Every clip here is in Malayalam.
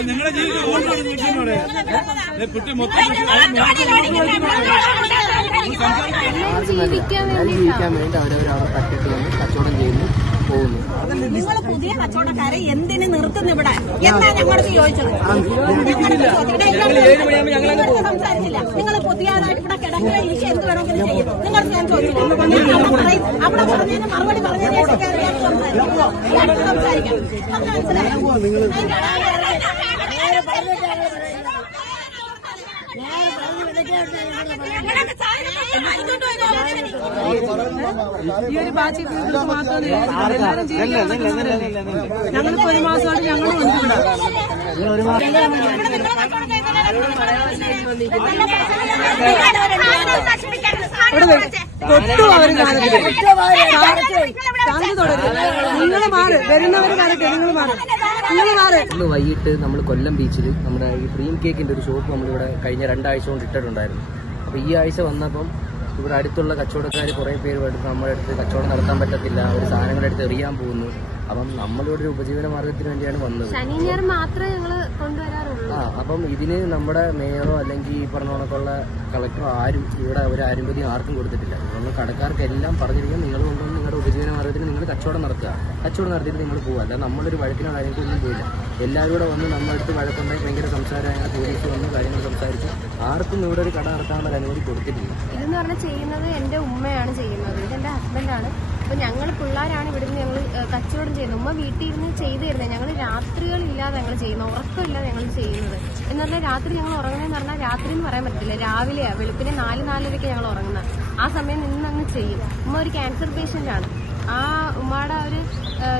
നിങ്ങളുടെ ജീവിതം ഓൾറെഡി നിൽക്കുന്നോടെ കുട്ടി മൊത്തം ജീവിക്കാൻ വേണ്ടി അവരവർ അവിടെ കട്ടിട്ട് വന്ന് കച്ചവടം ചെയ്യുന്നു പോകുന്നു നിങ്ങൾ പുതിയ കച്ചവടക്കാരെ എന്തിനു നിർത്തുന്നു ഇവിടെ എന്താ ഞങ്ങളോട് ചോദിച്ചത് സംസാരിച്ചില്ല നിങ്ങൾ പുതിയതായിട്ട് ഇവിടെ കിടക്കുക ഇരിക്കുക എന്ത് വേണമെങ്കിലും ചെയ്യും നിങ്ങൾ ഞാൻ നിങ്ങൾ അവിടെ പറഞ്ഞതിന് മറുപടി പറഞ്ഞതിന് ശേഷം. ഈ ഒരു ഒരു മാസമായിട്ട് ഞങ്ങളും ഉണ്ട് ഇവിടെ തൊട്ടു അവർ ശാന്തി തുടരും നിങ്ങൾ മാറ്. വരുന്നവർ മാറട്ടെ നിങ്ങൾ മാറ്. നിങ്ങൾ മാറ്. ഇന്ന് വൈകിട്ട് നമ്മൾ കൊല്ലം ബീച്ചിൽ നമ്മുടെ ഈ ഡ്രീം കേക്കിന്റെ ഒരു ഷോപ്പ് നമ്മളിവിടെ കഴിഞ്ഞ രണ്ടാഴ്ച കൊണ്ട് ഇട്ടിട്ടുണ്ടായിരുന്നു. അപ്പോൾ ഈ ആഴ്ച വന്നപ്പം ഇവിടെ അടുത്തുള്ള കച്ചവടക്കാർ കുറേ പേര് എടുത്ത് നമ്മുടെ അടുത്ത് കച്ചവടം നടത്താൻ പറ്റത്തില്ല ഒരു സാധനങ്ങളെടുത്ത് എറിയാൻ പോകുന്നു. അപ്പം നമ്മളിവിടെ ഒരു ഉപജീവന മാർഗത്തിന് വേണ്ടിയാണ് വന്നത്. ആ അപ്പം ഇതിന് നമ്മുടെ മേയറോ അല്ലെങ്കിൽ ഈ പറഞ്ഞ കണക്കുള്ള കളക്ടറോ ആരും ഇവിടെ ഒരു അനുമതി ആർക്കും കൊടുത്തിട്ടില്ല. നമ്മൾ കടക്കാർക്കെല്ലാം പറഞ്ഞിരിക്കും നിങ്ങൾ കൊണ്ടുവന്ന് ഉപജീവന മാർഗത്തിന് നിങ്ങൾ കച്ചവടം നടത്തുക. കച്ചവടം നടത്തിയിട്ട് നിങ്ങൾ പോകുക അല്ല നമ്മളൊരു വഴക്കിനോ കാര്യങ്ങൾക്കൊന്നും പോയില്ല എല്ലാവരും കൂടെ വന്ന് നമ്മളടുത്ത് വഴക്കുണ്ടായി ഭയങ്കര സംസാരം അങ്ങനെ പോലീസ് വന്ന് കാര്യങ്ങൾ സംസാരിച്ച് ആർക്കും ഇവിടെ ഒരു കട നടത്താനുള്ള അനുമതി കൊടുത്തിട്ടില്ല. ഇതെന്ന് പറഞ്ഞാൽ ചെയ്യുന്നത് എന്റെ ഉമ്മയാണ് ചെയ്യുന്നത്. ഇത് എന്റെ ഹസ്ബൻഡാണ് അപ്പൊ ഞങ്ങൾ പിള്ളേരാണ് ഇവിടുന്ന് ഞങ്ങൾ കച്ചവടം ചെയ്യുന്നത്. ഉമ്മ വീട്ടിൽ ഇരുന്ന് ചെയ്തു തരുന്നത് ഞങ്ങൾ രാത്രികളില്ലാതെ ഞങ്ങൾ ചെയ്യുന്നത് ഉറക്കമില്ലാതെ ഞങ്ങൾ ചെയ്യുന്നത്. എന്ന് പറഞ്ഞാൽ രാത്രി ഞങ്ങൾ ഉറങ്ങുന്നതെന്ന് പറഞ്ഞാൽ രാത്രി എന്ന് പറയാൻ പറ്റില്ല രാവിലെയാ. വെളുപ്പിന് നാല് നാലരയ്ക്ക് ഞങ്ങൾ ഉറങ്ങുന്നത് ആ സമയം നിന്ന് അങ്ങ് ചെയ്യും. ഉമ്മ ഒരു ക്യാൻസർ പേഷ്യന്റ് ആണ്. ആ ഉമ്മയുടെ ഒരു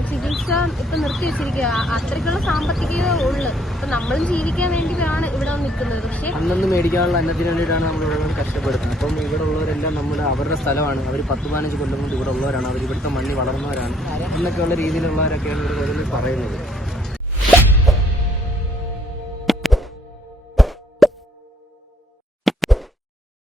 ചികിത്സ ഇപ്പൊ നിർത്തി വെച്ചിരിക്കുക അത്രയ്ക്കുള്ള സാമ്പത്തികത ഉള്ളു. അപ്പൊ നമ്മളും ജീവിക്കാൻ വേണ്ടിയാണ് ഇവിടെ നിൽക്കുന്നത്. അന്നന്ന് മേടിക്കാനുള്ള അന്നത്തിന് വേണ്ടിയിട്ടാണ് നമ്മൾ ഇവിടെ കഷ്ടപ്പെടുന്നത്. അപ്പം ഇവിടെ ഉള്ളവരെല്ലാം നമ്മുടെ അവരുടെ സ്ഥലമാണ്. അവർ പത്ത് പതിനഞ്ച് കൊല്ലം കൊണ്ട് ഇവിടെ ഉള്ളവരാണ്. അവർ ഇവിടുത്തെ മണ്ണി വളർന്നവരാണ്. എന്നൊക്കെയുള്ള രീതിയിലുള്ളവരൊക്കെയാണ് ഇവിടെ പറയുന്നത്.